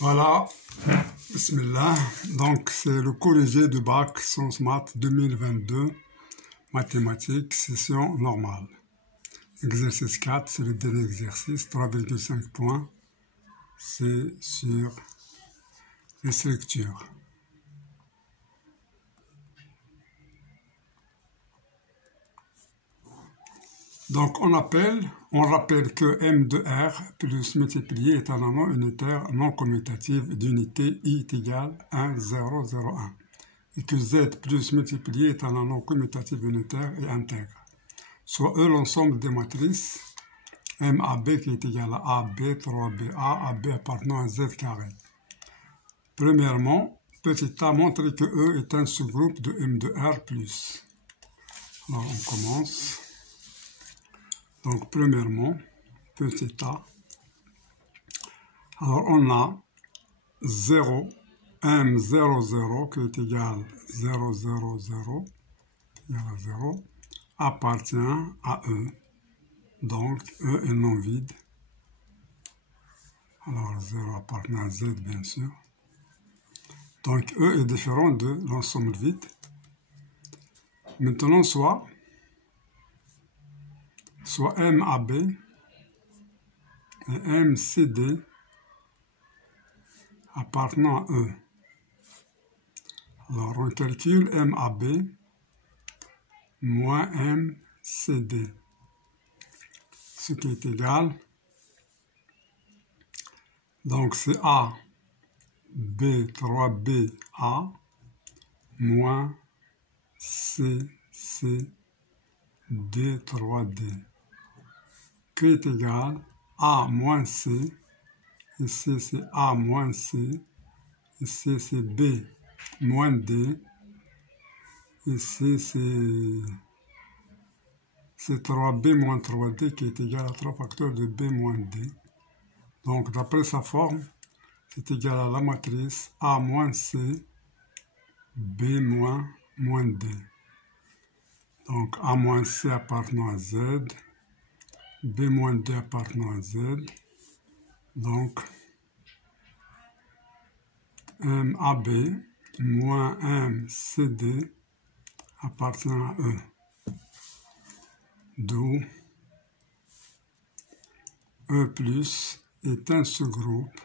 Voilà, bismillah. Donc, c'est le corrigé de bac Sciences Maths 2022, mathématiques, session normale. Exercice 4, c'est le dernier exercice, 3,5 points. C'est sur les structures. Donc, on rappelle que M de R plus multiplié est un anneau unitaire non commutatif d'unité I est égal à 1, 0, 0, 1. Et que Z plus multiplié est un anneau commutatif unitaire et intègre. Soit E l'ensemble des matrices MAB qui est égal à AB, 3BA, AB appartenant à Z carré. Premièrement, petit a montre que E est un sous-groupe de M de R plus. Alors, on commence. Donc, premièrement, petit a. Alors, on a 0, M0, 0, qui est égal à 0, 0, 0, égal à 0, appartient à E. Donc, E est non vide. Alors, 0 appartient à Z, bien sûr. Donc, E est différent de l'ensemble vide. Maintenant, soit MAB et MCD appartenant à E. Alors, on calcule MAB moins MCD, ce qui est égal, donc c'est A, B, 3B, A, moins C, C, D, 3D, qui est égal A moins C, ici c'est A moins C, ici c'est B moins D, ici c'est 3B moins 3D qui est égal à 3 facteurs de B moins D. Donc d'après sa forme, c'est égal à la matrice A moins C, B moins D. Donc A moins C appartenant à Z, B moins D appartenant à Z. Donc MAB moins MCD appartient à E. D'où E plus est un sous-groupe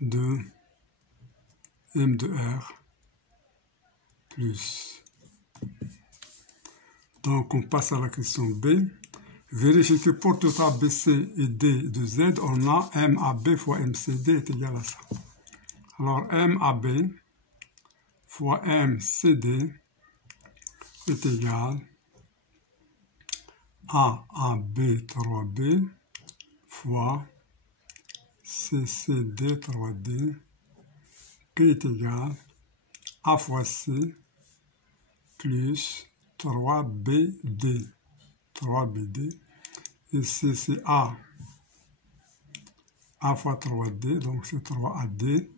de M de R plus. Donc on passe à la question B. Vérifiez que pour tout A, B, C et D de Z, on a MAB fois MCD est égal à ça. Alors MAB fois MCD est égal à AB 3B fois CCD 3D qui est égal à A fois C plus 3BD. 3BD. Ici c'est A fois 3D, donc c'est 3AD.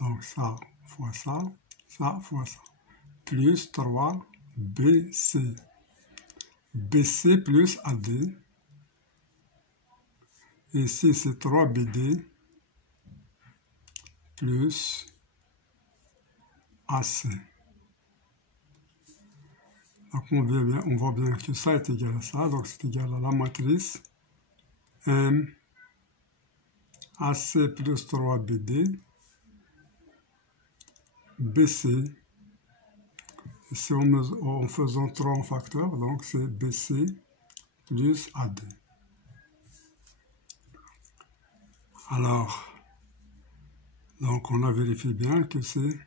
Donc ça fois ça, ça fois ça. Plus 3BC. BC plus AD. Ici c'est 3BD plus AC. Donc on voit bien que ça est égal à ça, donc c'est égal à la matrice M AC plus 3BD BC, ici en faisant 3 en facteur, donc c'est BC plus AD. Alors, donc on a vérifié bien que c'est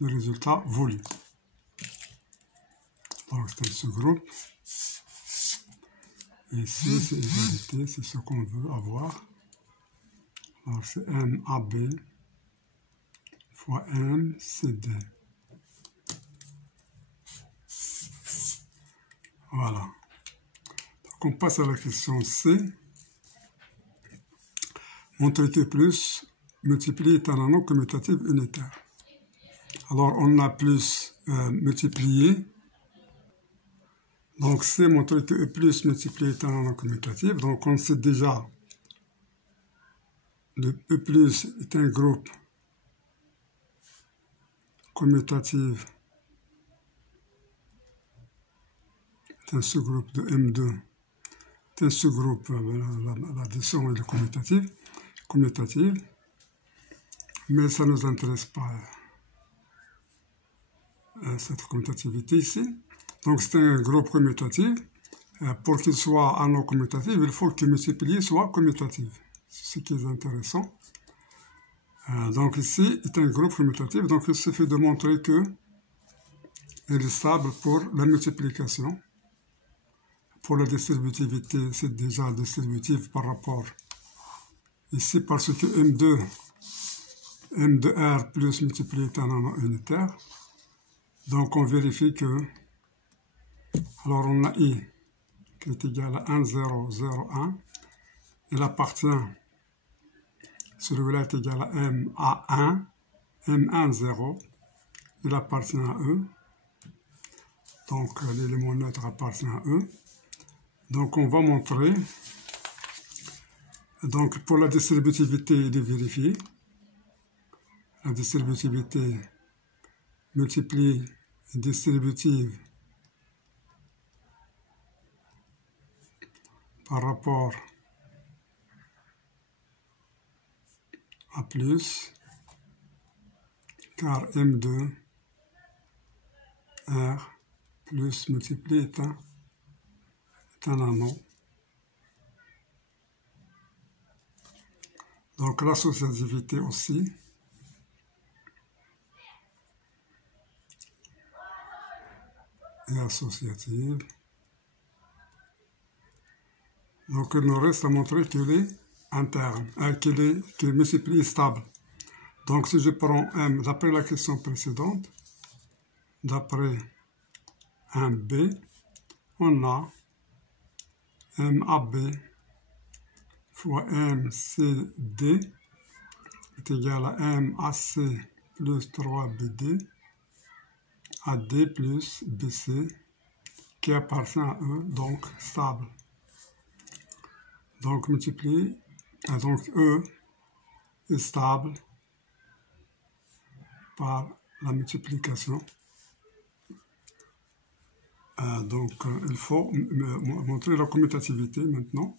le résultat voulu. Donc c'est ce groupe. Ici c'est égalité, c'est ce qu'on veut avoir. Alors c'est MAB fois MCD. Voilà. Donc on passe à la question C. Montrer que plus multiplié est un anneau commutatif unitaire. Alors on a plus multiplié Donc, c'est montrer que E plus multiplié est un non commutatif. Donc, on sait déjà que E plus est un groupe commutatif, c'est un sous-groupe de M2, c'est un sous-groupe, l'addition et le commutatif, mais ça ne nous intéresse pas, cette commutativité ici. Donc, c'est un groupe commutatif. Pour qu'il soit un non commutatif, il faut que multiplié soit commutatif. C'est ce qui est intéressant. Donc ici, c'est un groupe commutatif. Donc il suffit de montrer que il est stable pour la multiplication. Pour la distributivité, c'est déjà distributif par rapport ici parce que M2R plus multiplié est un non unitaire. Donc on vérifie que, alors on a I qui est égal à 1, 0, 0, 1. Il appartient, celui-là est égal à M à 1, M1, 0. Il appartient à E. Donc l'élément neutre appartient à E. Donc on va montrer, donc pour la distributivité, il est vérifié. La distributivité multiplie distributive par rapport à plus, car M2 R plus multiplié est un anneau. Donc l'associativité aussi. Et associative. Donc il nous reste à montrer qu'il est interne, qu'il multiplie stable. Donc si je prends M, d'après la question précédente, d'après un B, on a MAB fois MCD est égal à MAC plus 3BD AD plus BC qui appartient à E, donc stable. Donc multiplié, donc E est stable par la multiplication. Donc il faut montrer la commutativité maintenant.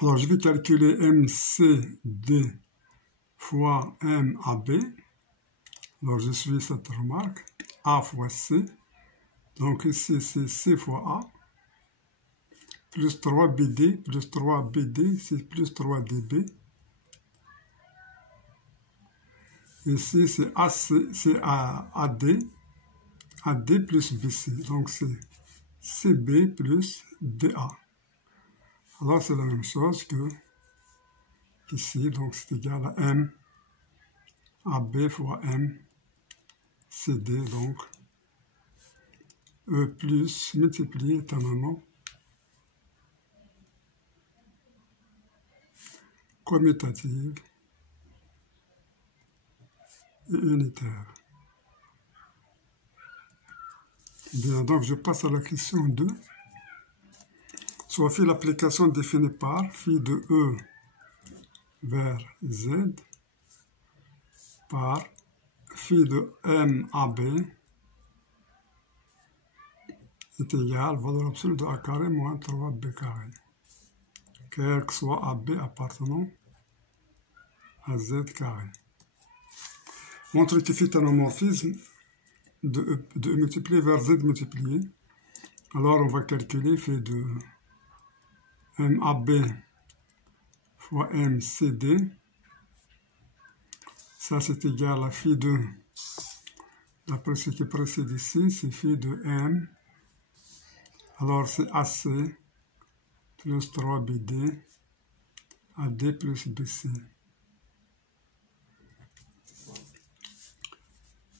Alors je vais calculer MCD fois MAB. Alors je suis cette remarque. A fois C. Donc ici c'est C fois A. Plus 3BD, plus 3BD, c'est plus 3DB. Ici c'est AC, c'est AD. AD plus BC. Donc c'est CB plus DA. Alors c'est la même chose que ici. Donc c'est égal à M AB fois M CD. Donc E plus multiplié est un anneau commutative et unitaire. Bien, donc je passe à la question 2. Soit phi l'application définie par phi de E vers Z par phi de MAB est égal, valeur absolue de A carré moins 3B carré. Quel que soit AB appartenant à Z carré. Montre qu'il fait un homomorphisme de E multiplié vers Z multiplié. Alors on va calculer phi de MAB fois MCD. Ça c'est égal à phi de, d'après ce qui précède ici, c'est phi de M. Alors c'est AC plus 3BD AD plus BC.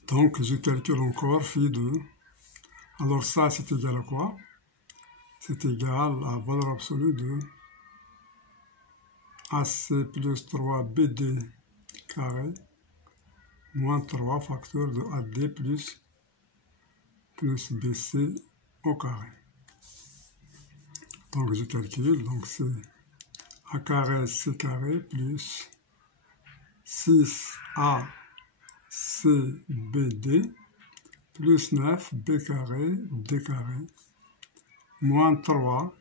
Donc je calcule encore phi de, alors ça c'est égal à quoi? C'est égal à la valeur absolue de AC plus 3BD carré moins 3 facteur de AD plus BC au carré. Donc je calcule, donc c'est a carré c carré plus 6ac bd plus 9 b carré d carré moins 3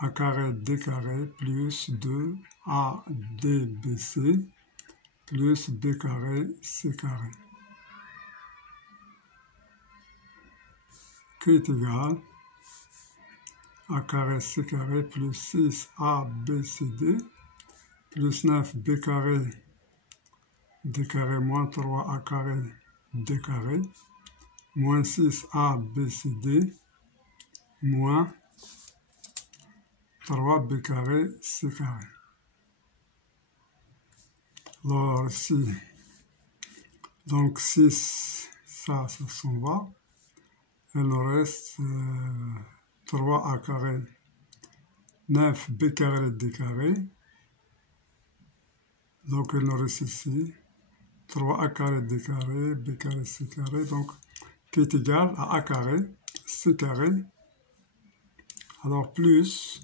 a carré d carré plus 2 a d bc plus b carré c carré qui est égal a carré c carré plus 6 a b c d plus 9 b carré d carré moins 3 a carré d carré moins 6 a b c d moins 3 b carré c carré. Alors ici, donc 6, ça s'en va. Il nous reste 3 a carré, 9 b carré d carré. Donc il nous reste ici 3 a carré d carré, b carré c carré, donc qui est égal à a carré c carré. Alors plus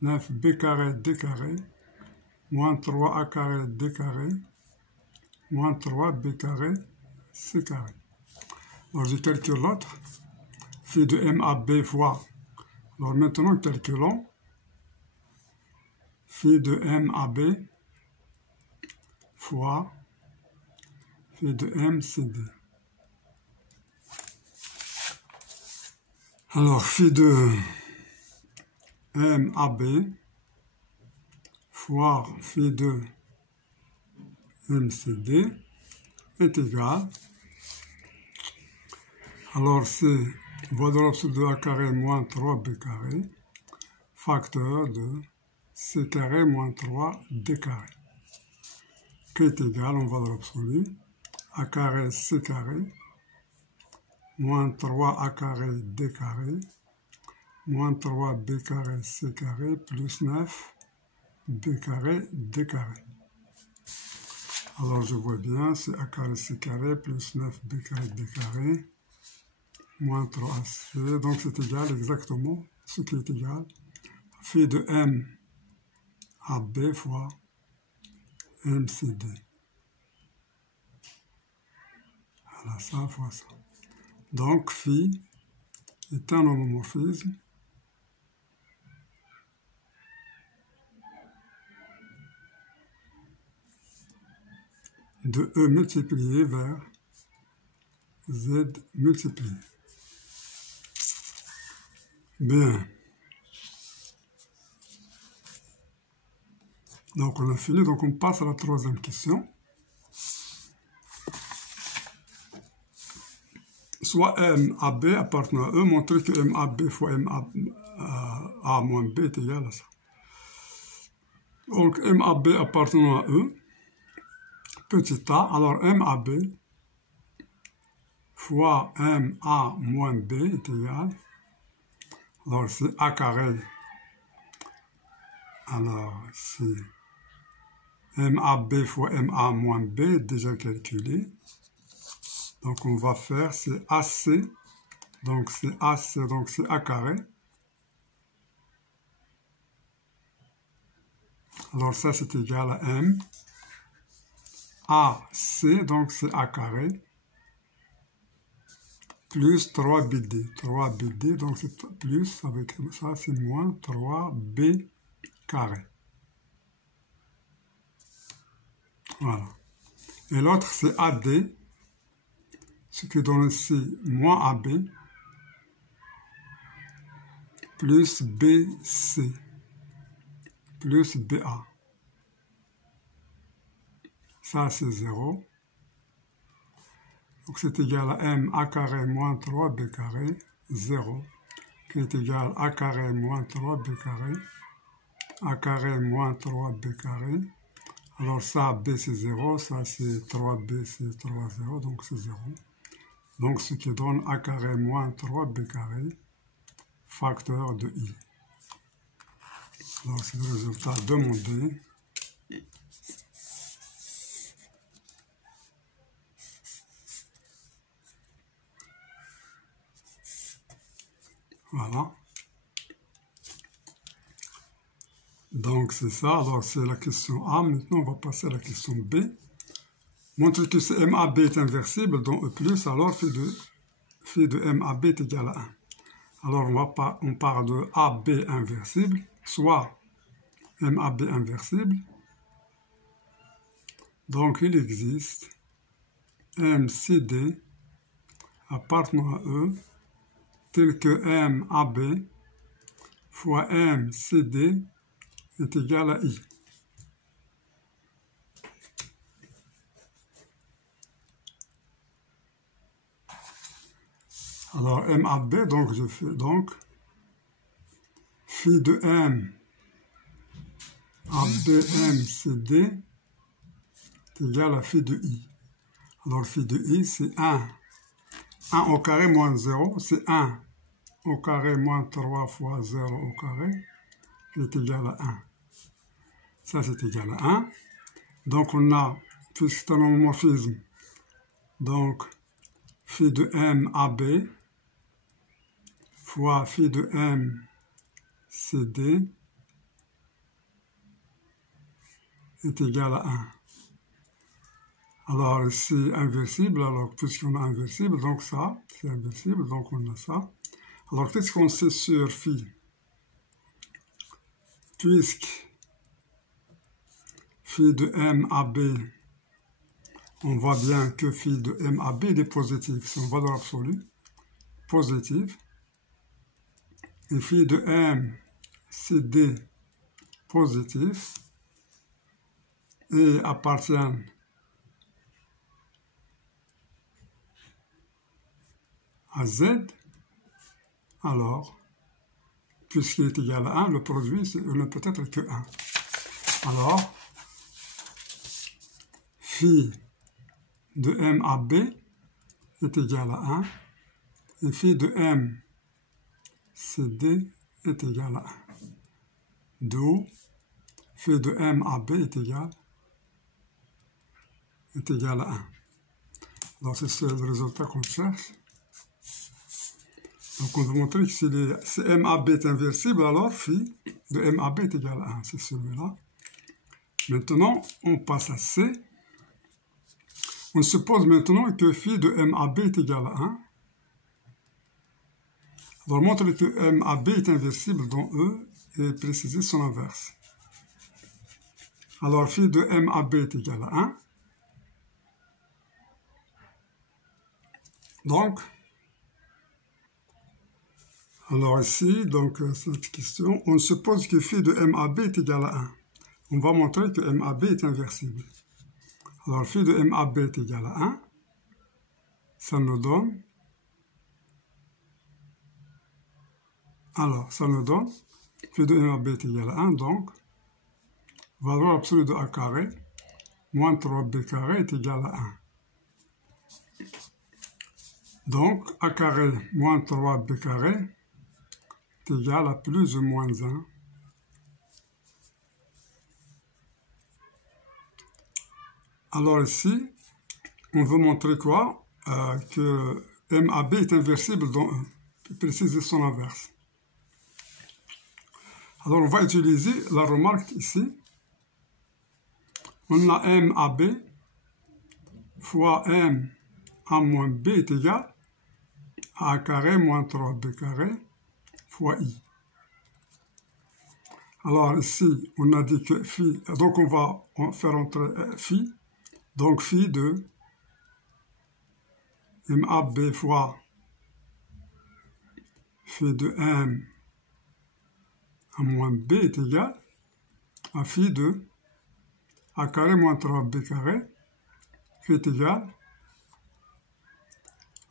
9 b carré d carré moins 3 a carré d carré moins 3 b carré c carré. Alors je calcule l'autre. Phi de m à b fois. Alors maintenant calculons phi de m à b fois phi de m cd. Alors phi de m à b fois phi de mcd est égal. Alors c'est voie de l'absolu de a carré moins 3b carré facteur de c carré moins 3d carré qui est égal en voie de l'absolu a carré c carré moins 3 a carré d carré moins 3b carré c carré plus 9 b carré d carré. Alors je vois bien, c'est a carré c carré plus 9b carré d carré moins 3c, donc c'est égal exactement ce qui est égal phi de m à b fois mcd. Voilà, ça fois ça. Donc phi est un homomorphisme de E multiplié vers Z multiplié. Bien. Donc on a fini, donc on passe à la troisième question. Soit M à B appartenant à E, montrer que M à B fois M à moins B est égal à ça. Donc M à B appartenant à E, petit a, alors M à B fois M à moins B est égal, alors c'est A carré, alors c'est M à B fois M à moins B déjà calculé, donc on va faire, c'est AC, donc c'est AC, donc c'est A carré, alors ça c'est égal à M, AC, donc c'est A carré, plus 3BD. 3BD, donc c'est plus, avec ça, c'est moins 3B carré. Voilà. Et l'autre, c'est AD, ce qui donne ici moins AB, plus BC, plus BA. Ça, c'est 0. Donc c'est égal à M A carré moins 3B carré, 0, qui est égal à A carré moins 3B carré, A carré moins 3B carré. Alors ça, B c'est 0, ça c'est 3B, c'est 3, 0, donc c'est 0. Donc ce qui donne A carré moins 3B carré, facteur de I. Alors c'est le résultat demandé. Voilà. Donc c'est ça, alors c'est la question A. Maintenant on va passer à la question B. Montre que si MAB est inversible dans E+, alors phi de MAB est égal à 1. Alors on part de AB inversible, soit MAB inversible. Donc il existe MCD appartenant à E tel que MAB fois MCD est égal à I. Alors MAB, donc je fais donc phi de M ABMCD est égal à phi de I. Alors phi de I c'est 1. 1 au carré moins 0, c'est 1 au carré moins 3 fois 0 au carré, qui est égal à 1. Ça c'est égal à 1. Donc on a, puisque c'est un homomorphisme, donc phi de M AB fois phi de M CD est égal à 1. Alors ici inversible, alors puisqu'on a inversible, donc ça, c'est inversible, donc on a ça. Alors qu'est-ce qu'on sait sur phi? Puisque phi de MAB, on voit bien que phi de MAB est positif, c'est une valeur absolue, positive. Et phi de MCD positif et appartient à Z, alors, puisqu'il est égal à 1, le produit ne peut être que 1. Alors, phi de MAB est égal à 1 et phi de MCD est égal à 1. D'où phi de MAB est égal à 1. Alors, c'est le résultat qu'on cherche. Donc, on veut montrer que si MAB est inversible, alors phi de MAB est égal à 1. C'est celui-là. Maintenant, on passe à C. On suppose maintenant que phi de MAB est égal à 1. Alors, on montre que MAB est inversible dans E et préciser son inverse. Alors, phi de MAB est égal à 1. Donc, alors ici, donc cette question, on suppose que phi de MAB est égal à 1. On va montrer que MAB est inversible. Alors phi de MAB est égal à 1. Ça nous donne, phi de MAB est égal à 1, donc valeur absolue de A carré moins 3B carré est égal à 1. Donc A carré moins 3B carré est égal à plus ou moins 1. Alors ici, on veut montrer quoi? Que MAB est inversible dans E, préciser son inverse. Alors on va utiliser la remarque ici. On a MAB fois M A moins B est égal à A carré moins 3B carré fois I. Alors ici, on a dit que phi, donc on va faire entrer phi, donc phi de MAB fois phi de M A moins B est égal à phi de A carré moins 3B carré qui est égal,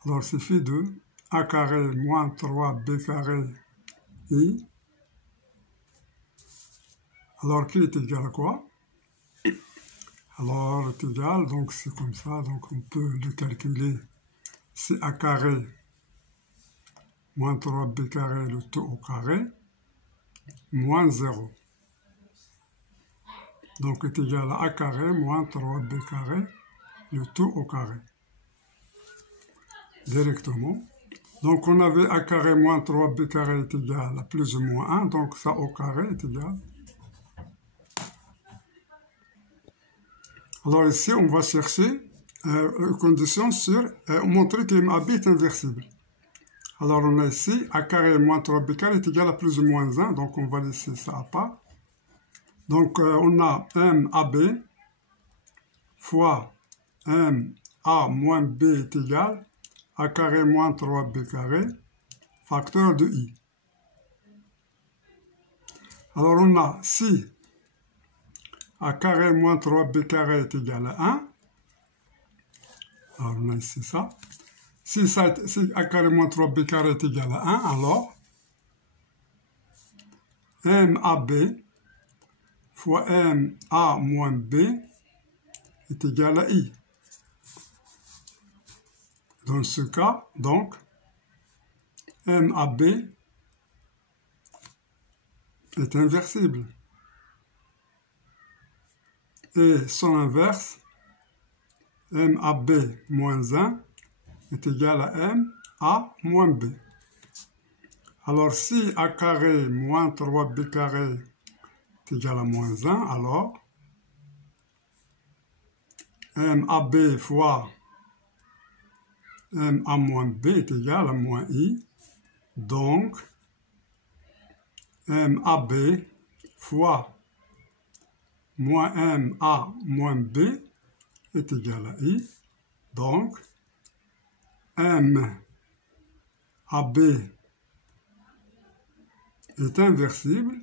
alors c'est phi de A carré moins 3B carré I, alors qui est égal à quoi? Alors est égal, donc c'est comme ça, donc on peut le calculer, c'est A carré moins 3B carré le tout au carré moins 0. Donc est égal à A carré moins 3B carré le tout au carré. Directement. Donc on avait A carré moins 3B carré est égal à plus ou moins 1, donc ça au carré est égal Alors ici, on va chercher une condition sur montrer que MAB est inversible. Alors on a ici A carré moins 3B carré est égal à plus ou moins 1, donc on va laisser ça à part. Donc on a MAB fois MA moins B est égal à A carré moins 3B carré, facteur de I. Alors on a si A carré moins 3B carré est égal à 1, alors on a ici ça. Si A carré moins 3B carré est égal à 1, alors MAB fois MA moins B est égal à I. Dans ce cas, donc, MAB est inversible. Et son inverse, MAB moins 1, est égal à MA moins B. Alors, si A carré moins 3B carré est égal à moins 1, alors MAB fois MA moins B est égal à moins I. Donc, MAB fois moins MA moins B est égal à I. Donc, MAB est inversible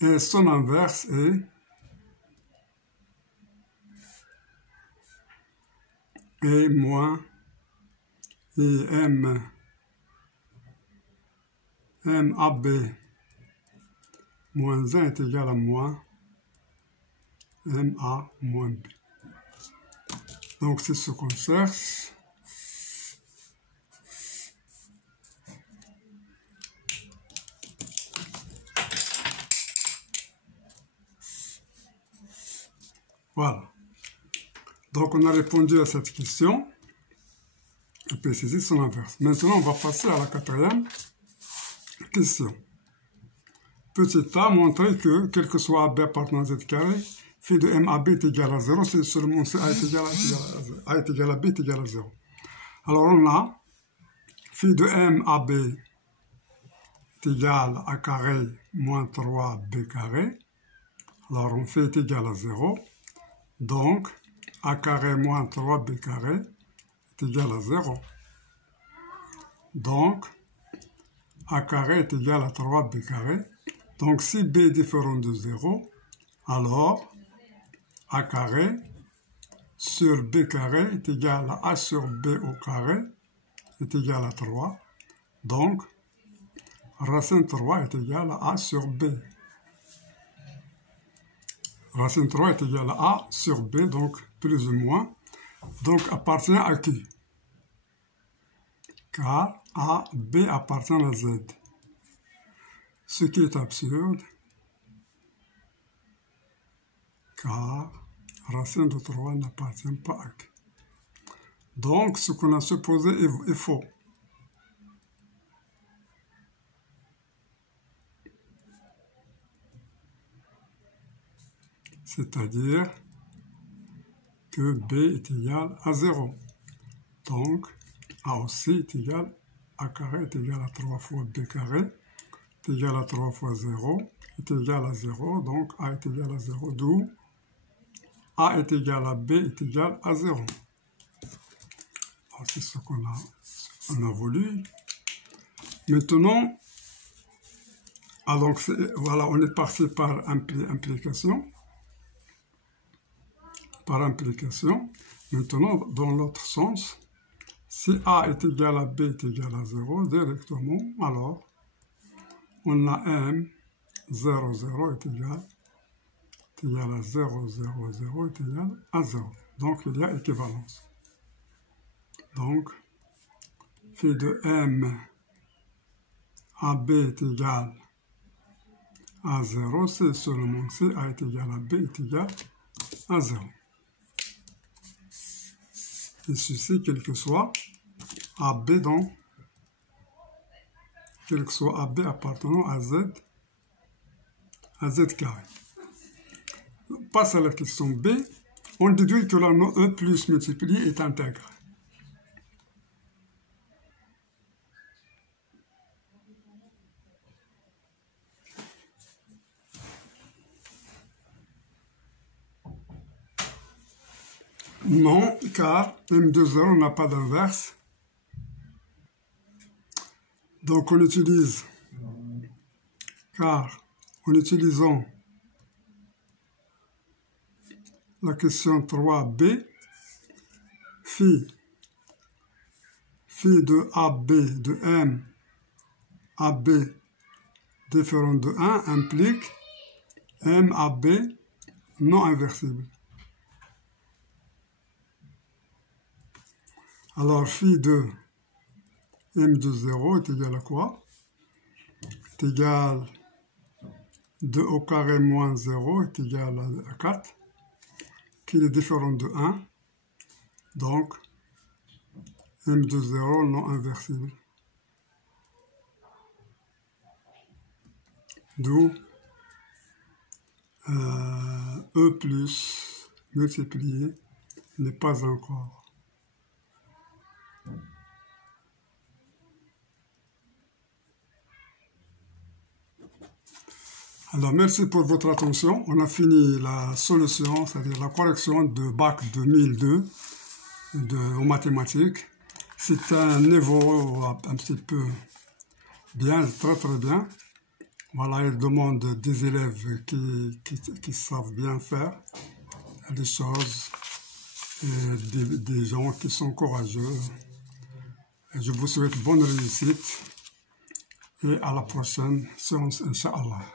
et son inverse est moins MAB moins 1 est égal à moins MA moins B. Donc c'est ce qu'on cherche. Voilà. Donc on a répondu à cette question et précisé son inverse. Maintenant on va passer à la quatrième question. Petit a montrer que, quel que soit AB appartenant à Z carré, phi de MAB est égal à 0, c'est seulement si A est égal à B est égal à 0. Alors on a phi de MAB est égal à A carré moins 3B carré. Alors on fait est égal à 0. Donc A carré moins 3B carré est égal à 0. Donc A carré est égal à 3B carré. Donc si B est différent de 0, alors A carré sur B carré est égal à A sur B au carré est égal à 3. Donc racine 3 est égal à A sur B. Racine 3 est égal à A sur B, donc plus ou moins. Donc appartient à qui? Car A, B appartient à Z. Ce qui est absurde, car racine de 3 n'appartient pas à qui. Donc ce qu'on a supposé est faux. C'est-à-dire que B est égal à 0. Donc, A aussi est égal, A carré est égal à 3 fois B carré, est égal à 3 fois 0, est égal à 0, donc A est égal à 0, d'où A est égal à B est égal à 0. C'est ce qu'on a voulu. Maintenant, donc voilà, on est parti par implication. Par implication. Maintenant, dans l'autre sens, si A est égal à B est égal à 0, directement, alors, on a M, 0, 0 est égal à 0, 0, 0 est égal à 0. Donc, il y a équivalence. Donc, phi de M à B est égal à 0, c'est seulement si A est égal à B est égal à 0. Et ceci, quel que soit AB, donc, quel que soit AB appartenant à Z, à z carré. On passe à la question B. On déduit que l'anneau E plus multiplié est intègre. Non, car M de 0 n'a pas d'inverse. Donc on utilise, car en utilisant la question 3b, phi de AB de M AB différent de 1 implique M AB non inversible. Alors phi de M de 0 est égal à quoi? Est égal 2 au carré moins 0 est égal à 4, qui est différent de 1. Donc, M de 0 non inversible. D'où E plus multiplié n'est pas encore. Alors, merci pour votre attention. On a fini la solution, c'est-à-dire la correction de bac 2002 aux mathématiques. C'est un niveau un petit peu bien, très très bien. Voilà, il demande des élèves qui savent bien faire les choses, et des gens qui sont courageux. Et je vous souhaite bonne réussite et à la prochaine séance, Inch'Allah.